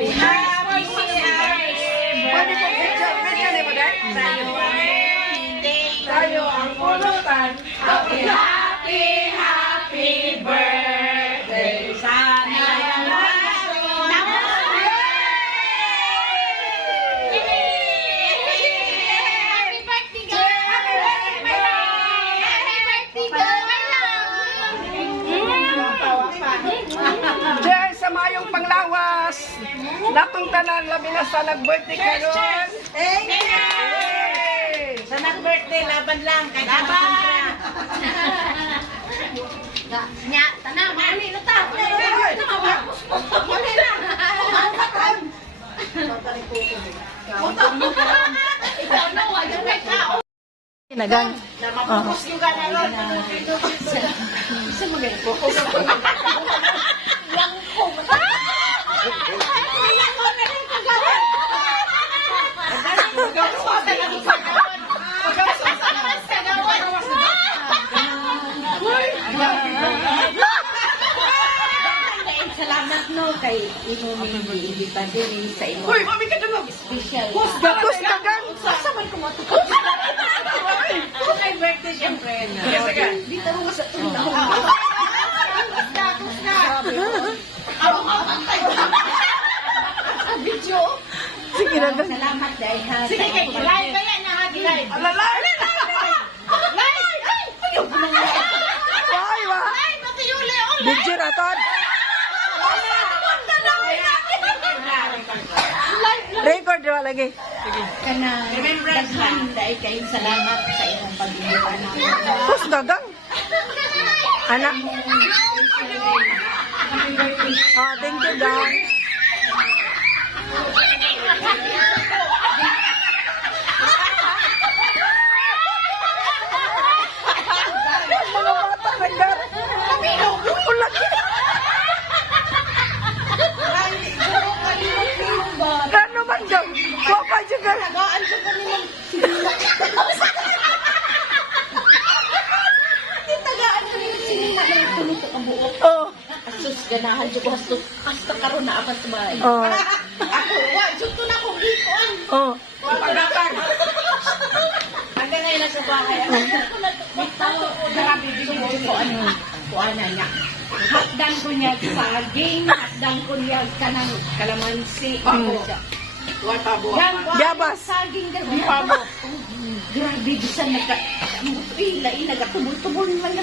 Happy birthday. Pwede po picture ni mo dahil? Tayo ang pulutan. Happy birthday. Sana Diyan sa mayong panglawas. Natong tanan labi na sa nag-birthday karon. Thank you! Sa nag-birthday, laban lang. Laban! Nya, tanang, mali na ta. Mali na. Ikaw na, wag yung may kao. Nagang. Na mapupos yung ganaron. Isa mo ganyan po. Lang ko. Salamat no kay inuming imbita din sa imo. Uy, mami ka naman. Special. Dagang. Sasaman ko mo to. Kay birthday siyempre. Sige. Dito mo sa tunda. Video. Sige nagang. Salamat dahil ha. Sige, live kaya na ha, live. Alalay. Live! Ay! Ayaw ko na nga. Ay, wa. Ay, pati Yuli, oh, Video na to. Record wa lagi. Kana, daghan dahil kayong salamat sa inyong pag-iipan namin. Pus dagang. Anak. Ah, thank you, gang. Mga bata nagdar. Ulaki. Kano man daw? Papa juga. Tagaan siya pa nilang. Tagaan ko nilang sinina na nagtuluto ang buok. Oh. Asus, ganahan siya ko hastos. Hasta karoon na apat sa bahay. Oh. Ako, dito na akong gikoan. Oh. Pagdakan. Hanggang ngayon na sa bahay. Bitaw, grabe din ko ano. Kuana niya. Hakdan ko niya sa game. Hakdan ko niya kanang kalamansi. Gabas. Saging gano'n. Grabe, bisa nagka-pila, nagkatubol-tubol man na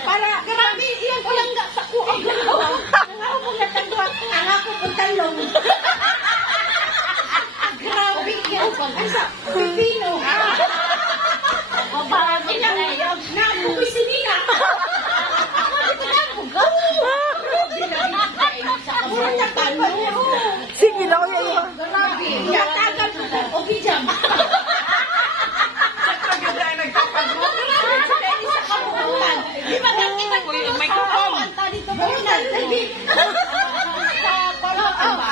para, grabe, iyan ko lang sa kuang gano'n. Ang ako po natagwa, ang ako po talong. Grabe, iyan ko. Ay, sa Pilipino. Babae na ngayon. Nakukoy sinina. Sige na, oy, oy. Natagal ko po. Okay, jam. Di ba nakita ko yung microphone? Dito ba yun?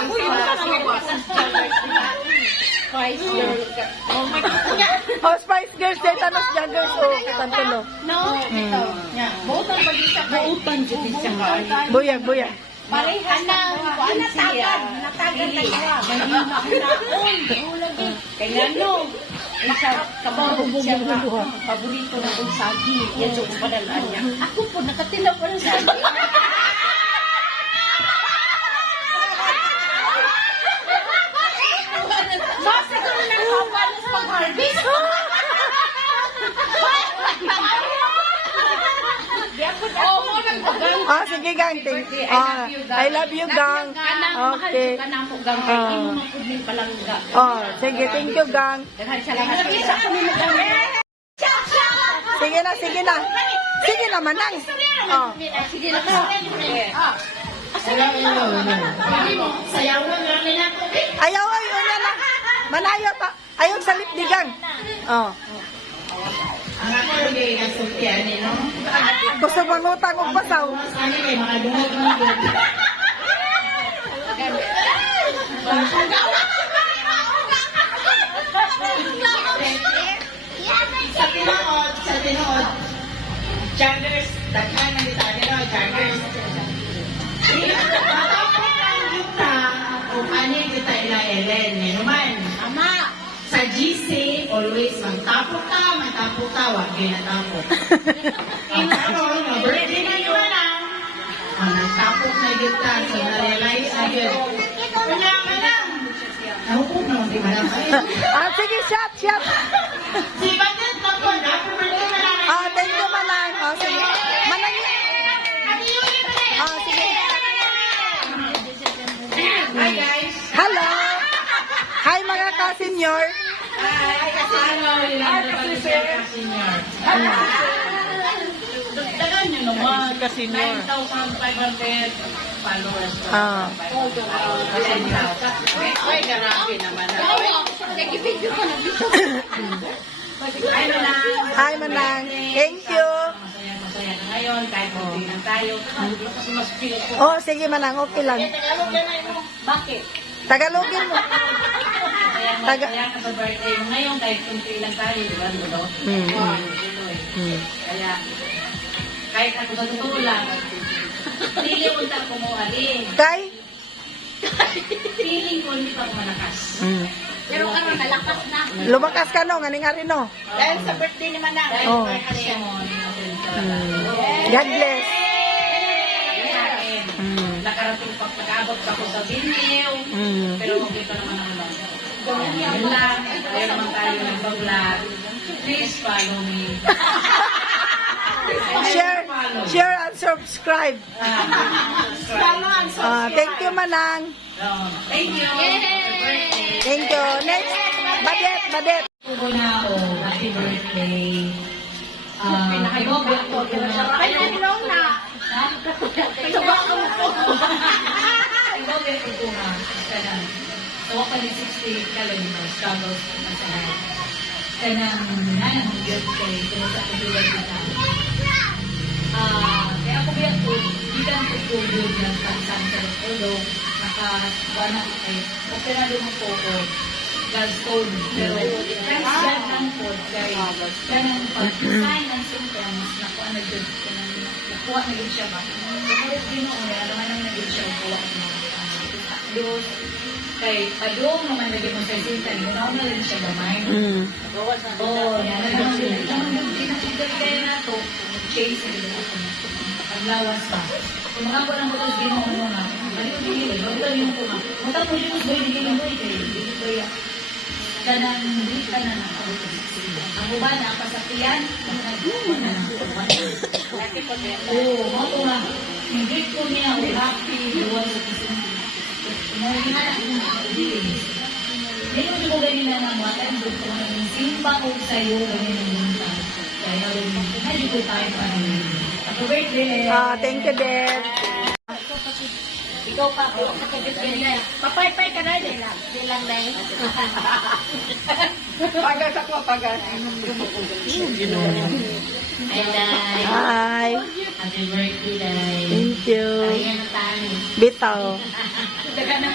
Uy, Spice Girl. Oh my God. Oh, Spice Girls, dahil tanos joggers. Oh, tanto no. No, ito. Bautan ba di siya? Bautan di siya. Buyag, buyag. Parehas na natagan na siya. Mahina ko na. Kaya no, isa kababog siya nga. Paborito na kong sagi. Yan yung padalaan niya. Ako po, nakatilaw ko ng sagi. Masa ko na nakapan sa pag-harvest. Oh, mo nang Ah, sige, gang. Ah, I love you, gang. Okay. Oh, sige, thank you, gang. Sige na, sige na. Sige na, manang. Oh. Sige na. Sayawan namin na. Ayaw, ay, una na. Manayo ta. Ayaw sa lipdigang. Oh. Ang ako lagi ang sultian ni no. Gusto mangutang og basaw. Ano kay mga dungog ng good. Sa tinood. Chargers, daghan na dito, chargers. always magtapok ka, wag kayo natapok. Ang karoon, birthday na yun lang. Ang nagtapok na yun ka, so na-realize na yun. Kanya ka lang. Nahukom naman, di ba lang? Sige, shot. Si Batet na po, happy birthday na lang. Thank you, Manang. Sige. Manang. Sige. Hi guys. Hello. Hi, mga ka-senior. Hi, kasano. Ilang naman siya ka-senior. Dagdagan nyo naman. 9,500 followers. Ka-senior. Ay, grabe naman. Hi, Manang. Thank you. Masaya na ngayon, kahit hindi lang tayo. Kasi mas feel ko. Sige, Manang. Okay lang. Bakit? Tagalogin mo. Kaya ka sa birthday mo ngayon, kahit kunti lang tayo, di ba? Lolo? Kaya, kahit ako sa totoo lang, pili ko ta kumuha din. Kay? Feeling ko hindi pa ako malakas. Pero karon nalakas na. Lumakas ka no, nganing ari no. Dahil sa birthday ni Manang. Dahil Oh. birthday mo, God bless. nakarating pa, nag-abot pa ako sa Binil, pero okay pa naman ako lang. Yun lang, kaya naman tayo nag-vlog. Please follow me. Share and subscribe. Thank you, Manang. Thank you. Thank you. Next, Badet. Tubo na ako. Happy birthday. Pinakayoga ko na. Ay, nalong na. Pinakayoga ko na. Tawa pa ni 60 kalorimes. Struggles ko na sa lahat. Kanang nanang birthday. Kaya sa pagbilag kita. Kaya ako biyak ko, bilang ko tulog lang sa sunset. Although, nakawana ko kayo. Okay na lumang po ko. Gallstone. Pero, thanks God lang po. Kaya, kanang pag-sign ng symptoms, nakuha na yun. Nakuha na yun siya ba? Pero, ginoon, naman ang naging siya. Nakuha na Diyos. Kay, padung naman naging mo sa sinta. Ginoon na rin siya gamay. Oo, yan na naman yun. Ang pinasigal kaya na to, chase nila ako. Paglawas pa. Kung mga po ng butos, ginoon mo na. Balik-balik, balik-balik ko na. Matang mo yung boy, hindi mo kaya kanang hindi ka na nakautos. Ang uba na, pasakyan, nagagawa na ng oo, mato na. Hindi ko niya, happy, luwan sa kising. Inahihanak ko na ako din. Hindi ko ganyan na ng watan, gusto ko na simba ko sa'yo, ganyan ang lunta. Kaya hindi ko tayo pa rin. Happy birthday! Thank you, Dad. Ikaw pa ako. Papay-pay ka na din. Bilang na yun. Pagas ako, pagas. Hi. Happy birthday, Day. Thank you. Ayan ang tayo. Bitaw. Dagan na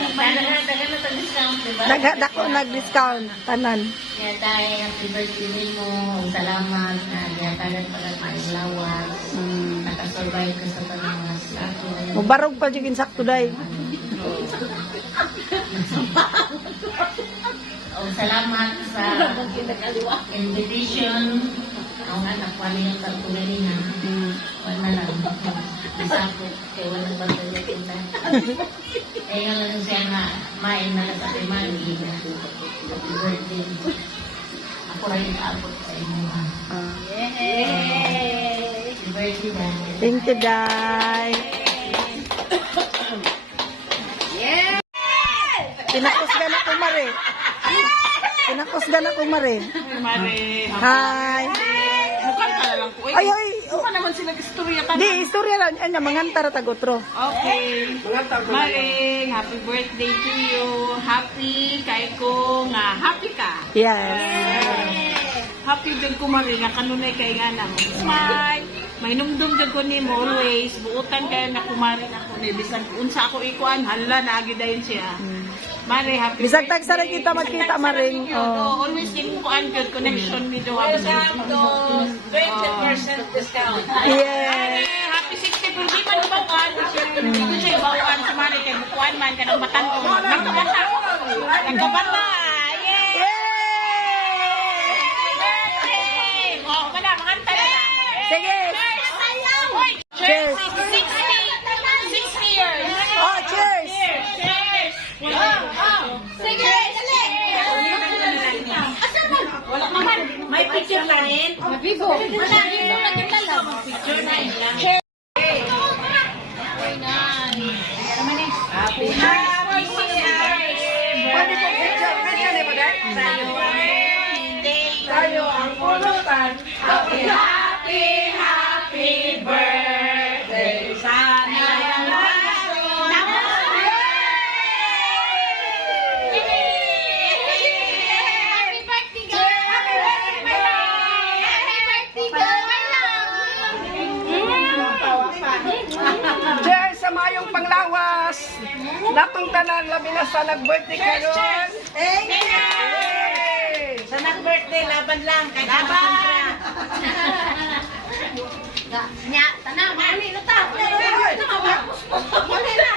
discount, diba? Dako nag-discount. Tanan. Kaya tayo, happy birthday mo. Salamat na gatagan pala tayong lawas. Nakasurvive ka sa tanong ako. Mubarog pa jud insakto day. Salamat sa invitation. Ang anak ko yung pagkulihin na. Wala lang. Isa ko. Kaya walang pagkulihin kita. Eh nga lang siya nga main na sa Pimani. Happy birthday. Ako rin paabot sa inyo. Yay! Happy birthday, Day. Thank you, Day. Pinakusgan ako, Mare. Pinakusgan ako, Mare. Hi. Bukan ka na lang po. Ay. Bukan naman sila istorya ka Di, istorya lang. Anya, mangantara tagotro. Okay. Maring, happy birthday to you. Happy kay ko nga happy ka. Yes. Happy din ko Maring, nga kanunay kay nga nang smile. May numdum din ko ni mo always. Buutan kayo na kumarin ako ni bisan unsa ako ikuan hala naagi dayon siya. Mare, happy Bisag tag sa kita magkita, Maring. Oh. Always yung kuan good connection ni do. Welcome to 20% discount. Yes. Happy 60 pero di man bawan. Hindi siya bawan sa mari kay bukuan man kanang matan-o. Nagkabata. Yay! Yay! Sige. Cheers. 60 years. Oh, cheers. Cheers. Sige, dali. Wala naman. May picture na rin. Mabigo. Wala, dito lang yung dalaw. Picture na lang. Happy Pwede po picture. Picture ni mo dahil? Tayo ang pulutan. Happy, happy, happy birthday. Sana Happy birthday, girl! Happy birthday, my love! Happy birthday, girl! Cheers sa mayong panglawas. Natong tanan labi na sa nag-birthday karon. Hey! sa nag-birthday, laban lang. Laban! Nya, tanang, mami, luta. Mami na.